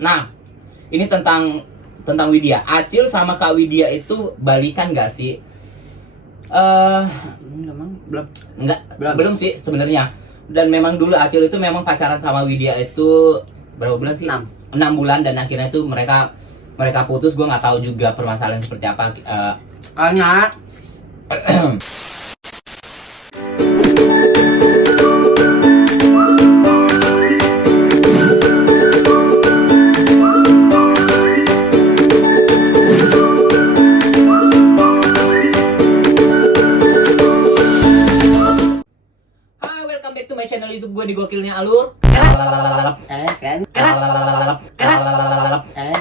Nah, ini tentang Widya. Acil sama Kak Widya itu balikan gak sih? Belum sih sebenarnya. Dan memang dulu Acil itu memang pacaran sama Widya itu berapa bulan sih? 6 bulan, dan akhirnya itu mereka putus. Gue nggak tahu juga permasalahan seperti apa. Karena Welcome back to my channel YouTube gue di Gokilnya Alur.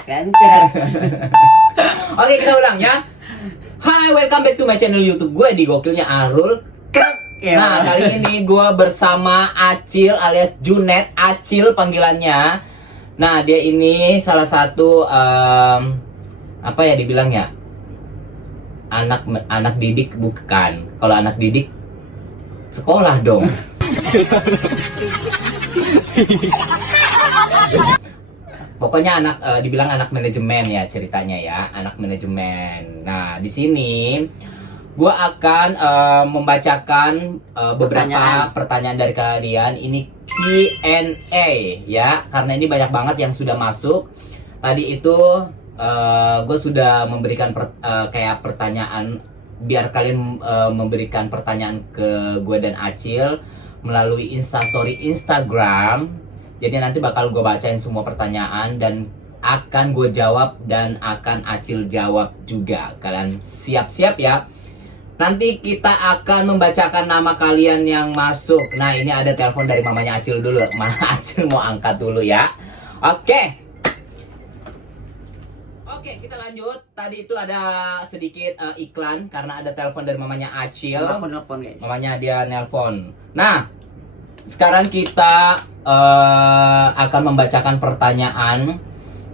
keren. Oke, kita ulang ya. Hai, welcome back to my channel YouTube gue di Gokilnya Arul. Nah, kali ini gue bersama Acil alias Junet. Acil panggilannya. Nah, dia ini salah satu apa ya dibilangnya, anak didik bukan. Kalau anak didik sekolah dong. Pokoknya dibilang anak manajemen ya ceritanya ya, anak manajemen. Nah, di sini gua akan membacakan beberapa pertanyaan dari kalian. Ini Q&A ya, karena ini banyak banget yang sudah masuk. Tadi itu gue sudah memberikan kayak pertanyaan, biar kalian memberikan pertanyaan ke gue dan Acil melalui Instastory Instagram. Jadi nanti bakal gue bacain semua pertanyaan dan akan gue jawab dan akan Acil jawab juga. Kalian siap-siap ya. Nanti kita akan membacakan nama kalian yang masuk. Nah, ini ada telepon dari mamanya Acil dulu. Mana Acil mau angkat dulu ya. Oke, kita lanjut. Tadi itu ada sedikit iklan karena ada telepon dari mamanya Acil. Nelfon, guys. Mamanya dia nelpon. Nah, sekarang kita akan membacakan pertanyaan.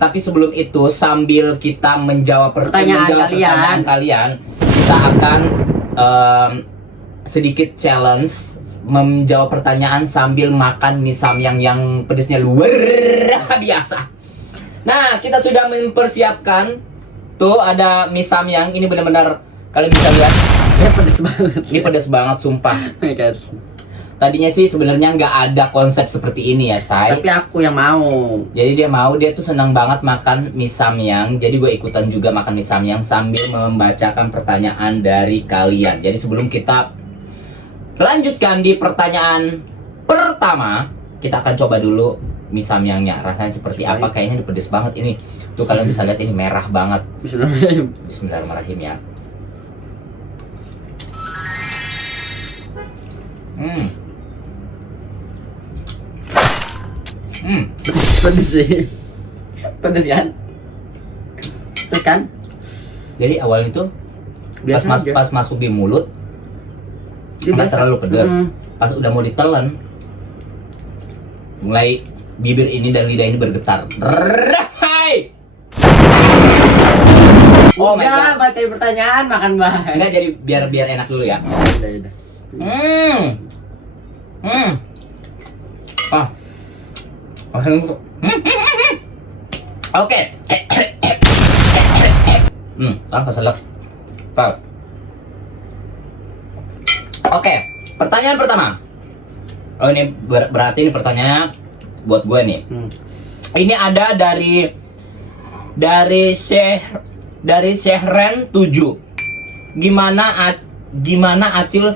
Tapi sebelum itu, sambil kita menjawab pertanyaan kalian, kita akan sedikit challenge menjawab pertanyaan sambil makan mie samyang yang pedesnya luar biasa. Nah, kita sudah mempersiapkan. Tuh ada mie samyang. Ini benar-benar kalian bisa lihat. Ini pedes banget. Ini pedes banget, sumpah. Tadinya sih sebenarnya nggak ada konsep seperti ini ya, Say. Tapi aku yang mau. Jadi dia tuh senang banget makan mie samyang. Jadi gue ikutan juga makan mie samyang sambil membacakan pertanyaan dari kalian. Jadi sebelum kita lanjutkan di pertanyaan pertama, kita akan coba dulu mie samyangnya. Rasanya seperti apa? Kayaknya ini pedes banget ini. Tuh kalian bisa lihat ini merah banget. Bismillahirrahmanirrahim ya. Pedes sih. Pedes kan? Pedes kan? Jadi awalnya itu pas masuk di mulut nggak terlalu pedas. Pas udah mau ditelan, mulai bibir ini dan lidah ini bergetar. Oh my god. Bacain pertanyaan, makan bahan. Enggak, jadi biar enak dulu ya. Udah. Oke. Keselak. Oke, pertanyaan pertama. Oh, ini berarti ini pertanyaannya buat gue nih. Ini ada dari Syekhren 7. Gimana Acil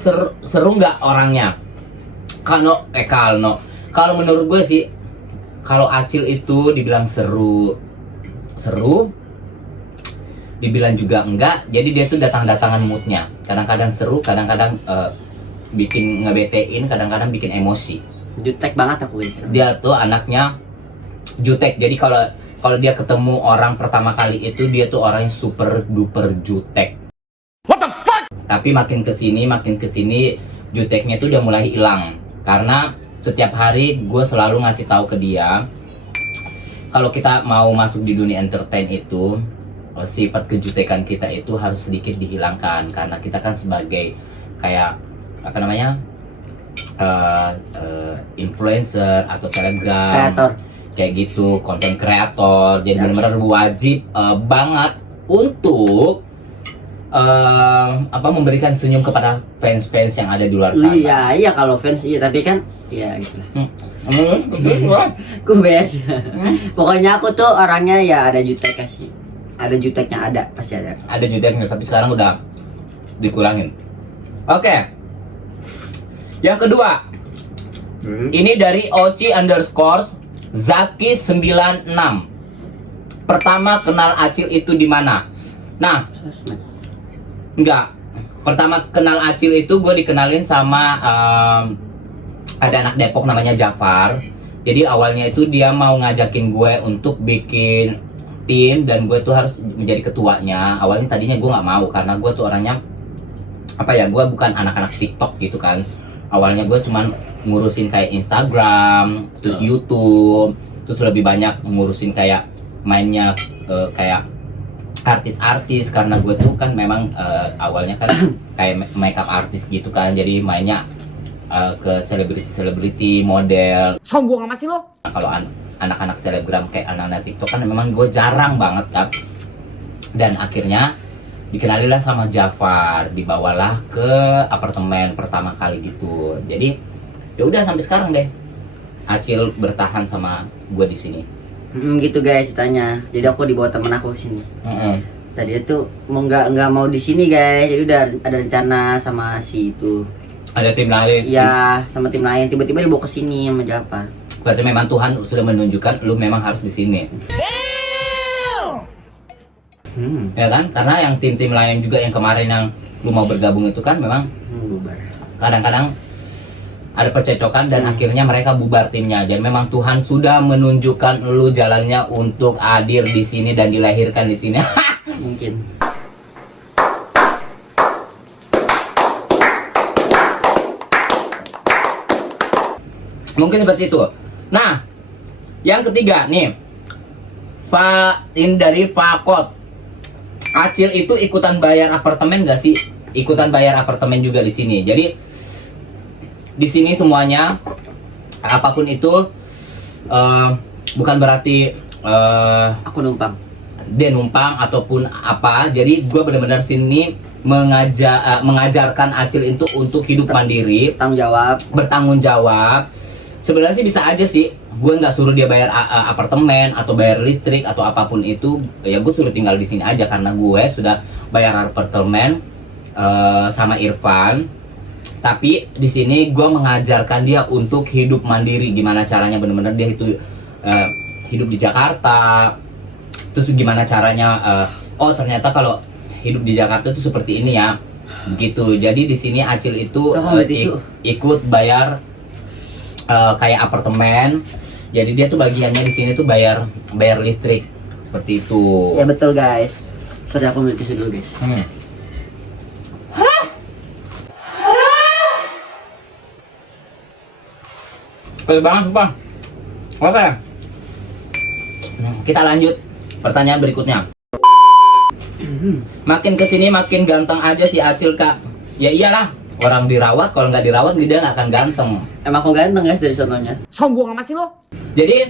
seru nggak orangnya? Kalau menurut gue sih, kalau Acil itu dibilang seru, dibilang juga enggak. Jadi dia tuh datang-datangan moodnya. Kadang-kadang seru, kadang-kadang bikin ngebetein, kadang-kadang bikin emosi. Jutek banget aku guys. Dia tuh anaknya jutek. Jadi kalau dia ketemu orang pertama kali itu, dia tuh orangnya super duper jutek. What the fuck? Tapi makin kesini juteknya tuh udah mulai hilang. Karena setiap hari gue selalu ngasih tahu ke dia, kalau kita mau masuk di dunia entertain itu, sifat kejutekan kita itu harus sedikit dihilangkan. Karena kita kan sebagai kayak apa namanya, influencer atau selebgram, kayak gitu, konten kreator. Jadi benar-benar wajib banget untuk memberikan senyum kepada fans-fans yang ada di luar sana. Iya kalau fans iya, tapi kan iya gitu. Aku beda. Pokoknya aku tuh orangnya ya ada jutek kasih. Ada juteknya ada, pasti ada. Ada juteknya, tapi sekarang udah dikurangin. Oke. Yang kedua. Ini dari Oci_Zaki96. Pertama kenal Acil itu di mana? Nah, enggak. Pertama kenal Acil itu gue dikenalin sama ada anak Depok namanya Jafar. Jadi awalnya itu dia mau ngajakin gue untuk bikin tim dan gue tuh harus menjadi ketuanya. Awalnya tadinya gue nggak mau karena gue tuh orangnya gue bukan anak-anak TikTok gitu kan. Awalnya gue cuman ngurusin kayak Instagram, terus YouTube, terus lebih banyak ngurusin kayak mainnya kayak artis-artis karena gue tuh kan memang awalnya kan kayak makeup artis gitu kan, jadi mainnya ke selebriti model. Sombong amat sih lo. Nah, kalau anak-anak selebgram kayak anak-anak TikTok kan memang gue jarang banget kan. Dan akhirnya dikenalilah sama Jafar, dibawalah ke apartemen pertama kali gitu. Jadi ya udah sampai sekarang deh Acil bertahan sama gue di sini. Gitu guys ceritanya. Jadi aku dibawa temen aku sini. Tadi itu mau nggak mau di sini guys. Jadi udah ada rencana sama si itu. Ada tim lain. Iya, sama tim lain. Tiba-tiba dibawa ke sini sama Jafar. Berarti memang Tuhan sudah menunjukkan lu memang harus di sini. Ya kan? Karena yang tim-tim lain juga yang kemarin yang lu mau bergabung itu kan memang Bubar. kadang-kadang ada percecokan dan akhirnya mereka bubar timnya. Jadi memang Tuhan sudah menunjukkan lu jalannya untuk hadir di sini dan dilahirkan di sini. Mungkin. Mungkin seperti itu. Nah, yang ketiga nih, ini dari Fakot. Acil itu ikutan bayar apartemen gak sih? Ikutan bayar apartemen juga di sini. Jadi di sini semuanya apapun itu bukan berarti Aku numpang. dia numpang ataupun apa. Jadi gue benar-benar sini mengajarkan Acil itu untuk hidup mandiri, bertanggung jawab. Sebenarnya sih bisa aja sih, gue nggak suruh dia bayar apartemen atau bayar listrik atau apapun itu, ya gue suruh tinggal di sini aja karena gue sudah bayar apartemen sama Irfan. Tapi di sini gue mengajarkan dia untuk hidup mandiri, gimana caranya benar-benar dia itu hidup di Jakarta. Terus gimana caranya? Oh ternyata kalau hidup di Jakarta itu seperti ini ya, begitu. Jadi di sini Acil itu ikut bayar kayak apartemen. Jadi dia tuh bagiannya di sini tuh bayar listrik seperti itu. Ya betul guys. Sorry aku ambil tisu dulu guys. Keren banget sumpah. Oke. Kita lanjut pertanyaan berikutnya. Makin kesini makin ganteng aja si Acil kak. Ya iyalah, orang dirawat, kalau nggak dirawat dia nggak akan ganteng. Emang aku ganteng guys dari sononya. Sombong amat sih lo. Jadi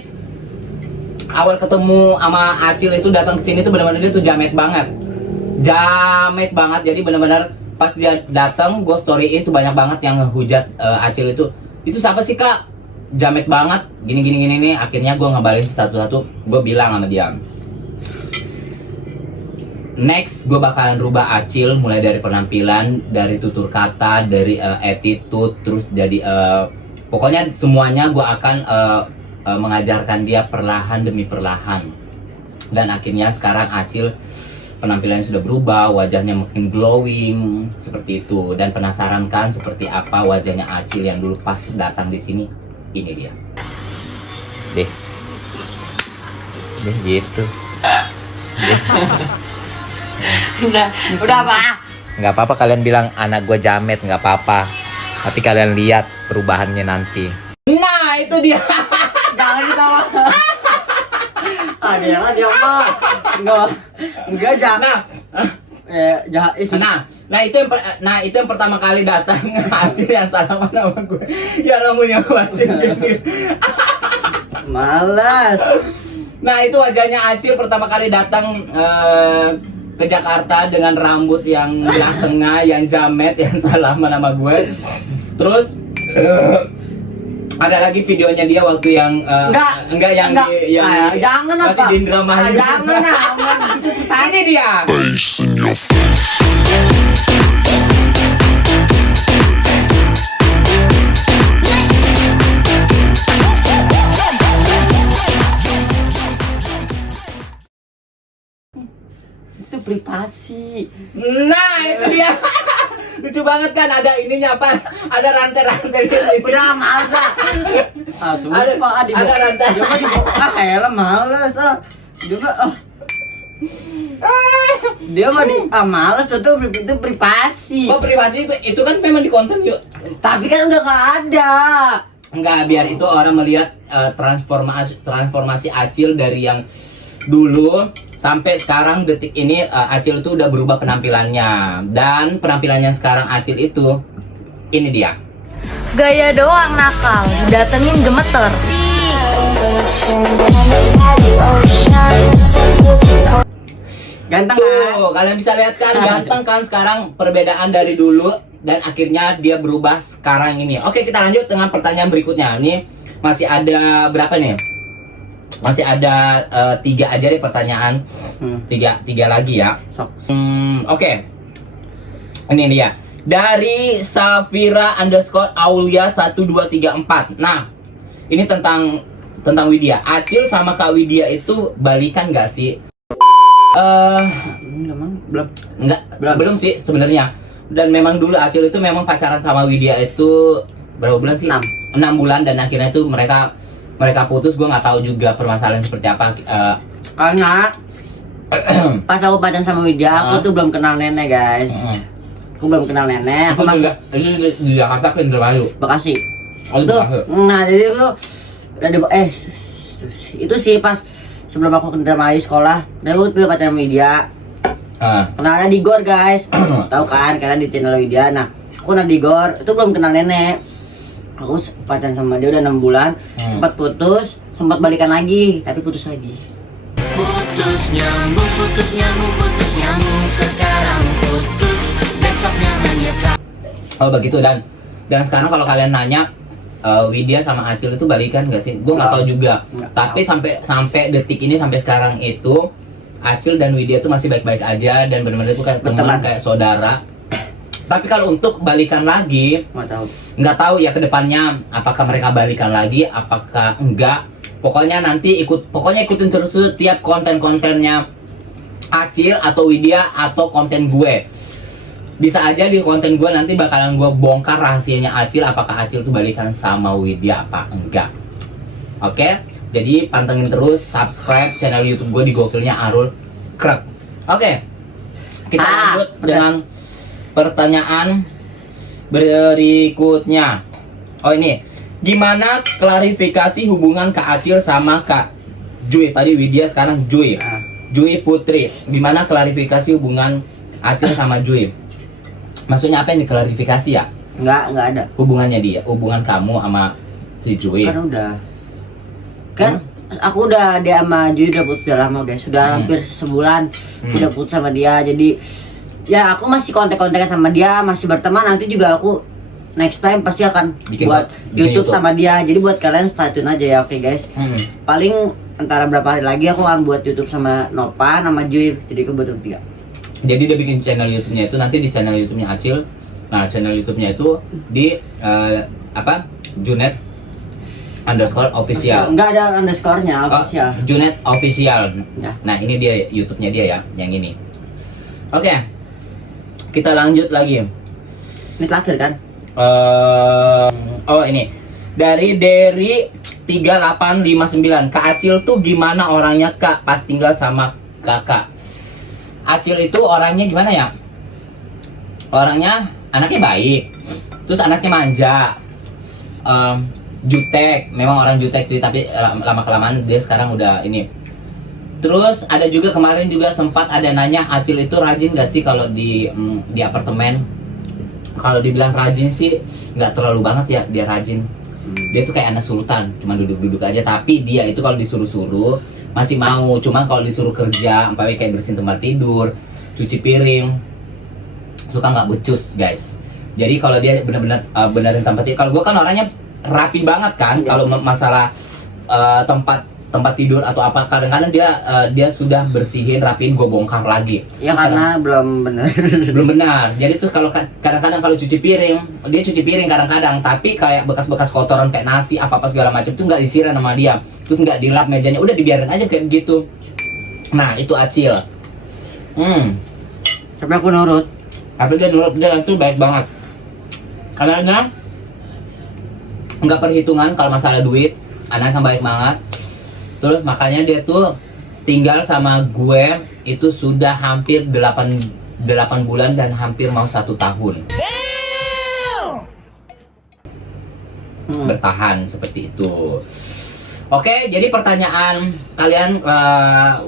awal ketemu sama Acil itu datang ke sini tuh benar-benar dia tuh jamet banget. Jamet banget. Jadi benar-benar pas dia datang gue storyin tuh banyak banget yang ngehujat Acil itu. Itu siapa sih kak? Jamet banget. Gini nih. Akhirnya gue ngabalin satu-satu. Gue bilang sama dia, next gue bakalan rubah Acil mulai dari penampilan, dari tutur kata, dari attitude, terus jadi pokoknya semuanya gue akan mengajarkan dia perlahan demi perlahan. Dan akhirnya sekarang Acil penampilannya sudah berubah, wajahnya makin glowing seperti itu. Dan penasaran kan seperti apa wajahnya Acil yang dulu pas datang di sini? Ini dia. Deh gitu. Udah apa? Nggak apa-apa kalian bilang anak gue jamet, nggak apa-apa. Tapi kalian lihat perubahannya nanti. Nah itu dia. Jangan ketawa. Dia mah enggak jangan. Jahat Nah itu yang pertama kali datang Acil yang salaman sama gue. Ya rambutnya masih gini. Malas. Nah itu wajahnya Acil pertama kali datang ke Jakarta dengan rambut yang belah tengah, yang jamet, yang salaman sama gue. Terus ada lagi videonya dia waktu yang enggak yang jangan apa? masih di drama Jangan. Ini dia. Itu privasi. Nah itu dia. Lucu banget kan, ada ininya apa? Ada rantai-rantai gitu. Udah males ah. Sumpah ada rantai. Elah males ah. Juga dia mah males itu privasi. Oh privasi itu kan memang di konten yuk. Tapi kan udah gak ada. Enggak, biar itu orang melihat transformasi Acil dari yang dulu sampai sekarang detik ini. Acil itu udah berubah penampilannya, dan penampilannya sekarang Acil itu ini dia. Gaya doang nakal, datengin gemeter. Ganteng Tuh, kalian bisa lihat kan, ganteng kan sekarang, perbedaan dari dulu dan akhirnya dia berubah sekarang ini. Oke, kita lanjut dengan pertanyaan berikutnya. Ini masih ada berapa nih? Masih ada 3 aja deh pertanyaan. Tiga lagi ya. Oke. Ini dia. Dari Safira_Aulia 1234. Nah, ini tentang Widya. Acil sama Kak Widya itu balikan gak sih? Belum sih sebenarnya. Dan memang dulu Acil itu memang pacaran sama Widya itu berapa bulan sih? 6 bulan, dan akhirnya itu mereka putus. Gue nggak tahu juga permasalahan seperti apa. Karena pas aku pacaran sama Widya, aku tuh belum kenal nenek guys. Aku belum kenal nenek. Aku masih di Jakarta ke Indramayu, Bekasi. Oh, Tuh, Bekasi. nah jadi itu sih pas sebelum aku ke Indramayu sekolah, dan aku udah pacaran sama Widya. Kenalnya di Gor guys. Tahu kan kalian di channel Widya. Nah, aku di Gor, itu belum kenal nenek. Aku pacaran sama dia udah 6 bulan. Sempat putus, sempat balikan lagi, tapi putus lagi. Putus nyambung, sekarang putus, besoknya menyesal. Oh begitu. Dan sekarang kalau kalian nanya, Widya sama Acil itu balikan gak sih? Gue nggak tahu juga. Tapi sampai detik ini, sampai sekarang itu Acil dan Widya tuh masih baik-baik aja, dan benar-benar itu kayak teman, kayak saudara. Tapi kalau untuk balikan lagi, nggak tahu ya kedepannya apakah mereka balikan lagi, apakah enggak. Pokoknya nanti ikutin terus setiap konten-kontennya Acil atau Widya atau konten gue. Bisa aja di konten gue nanti bakalan gue bongkar rahasianya Acil, apakah Acil tuh balikan sama Widya apa enggak. Oke? Jadi pantengin terus, subscribe channel YouTube gue di Gokilnya Arul Krek. Oke. Kita lanjut dengan pertanyaan berikutnya. Oh ini, gimana klarifikasi hubungan Kak Acil sama Kak Jui? Tadi Widya, sekarang Jui. Jui Putri. Gimana klarifikasi hubungan Acil sama Jui? Maksudnya apa yang diklarifikasi ya? Enggak ada. Hubungannya dia, hubungan kamu sama si Jui. Kan udah. Kan aku udah dia sama Jui udah putus udah lama guys. Sudah hampir sebulan udah putus sama dia. Jadi ya aku masih kontak-kontakan sama dia, masih berteman. Nanti juga aku next time pasti akan buat YouTube sama dia. Jadi buat kalian stay tune aja ya, oke guys. Paling antara berapa hari lagi aku akan buat YouTube sama Nopan sama Jui. Jadi aku buat bertiga. Jadi dia bikin channel YouTube-nya itu nanti di channel YouTube-nya Acil. Nah, channel YouTube-nya itu di Junet_official. Enggak ada underscore-nya, official. Junet official. Ya. Nah, ini dia YouTube-nya dia ya, yang ini. Oke. Kita lanjut lagi. Ini terakhir kan? Oh ini. Dari 3859. Kak Acil tuh gimana orangnya, Kak, pas tinggal sama Kakak? Acil itu orangnya gimana ya? Orangnya anaknya baik. Terus anaknya manja. Jutek, memang orang jutek sih, tapi lama-kelamaan dia sekarang udah ini. Terus ada juga kemarin juga sempat ada nanya, Acil itu rajin gak sih kalau di apartemen? Kalau dibilang rajin sih nggak terlalu banget ya dia rajin. Dia tuh kayak anak sultan, cuma duduk-duduk aja. Tapi dia itu kalau disuruh-suruh masih mau. Cuma kalau disuruh kerja, umpamanya kayak bersihin tempat tidur, cuci piring, suka nggak becus guys. Jadi kalau dia benar-benar benerin tempat tidur, kalau gue kan orangnya rapi banget kan. Kalau masalah tempat tidur atau apa, kadang-kadang dia sudah bersihin, rapiin, gue bongkar lagi. Ya karena belum bener. Belum benar. Jadi tuh kalau kadang-kadang kalau cuci piring, dia cuci piring kadang-kadang, tapi kayak bekas-bekas kotoran kayak nasi apa segala macam tuh nggak disiram sama dia, terus nggak dilap mejanya, udah dibiarin aja kayak begitu. Nah itu Acil. Tapi aku nurut. Tapi dia nurut, dia itu baik banget. Karena nggak perhitungan kalau masalah duit, anaknya baik banget. Terus makanya dia tuh tinggal sama gue itu sudah hampir 8 bulan dan hampir mau 1 tahun. Bertahan seperti itu. Oke, jadi pertanyaan kalian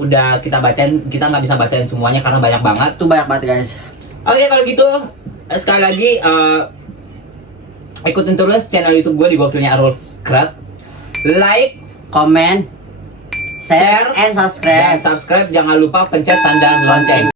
udah kita bacain. Kita nggak bisa bacain semuanya karena banyak banget. Itu banyak banget guys. Oke, kalau gitu sekali lagi ikutin terus channel YouTube gue di Gokilnya Arul Krat. Like, Komen, share, and dan subscribe. subscribe. Jangan lupa pencet tanda lonceng.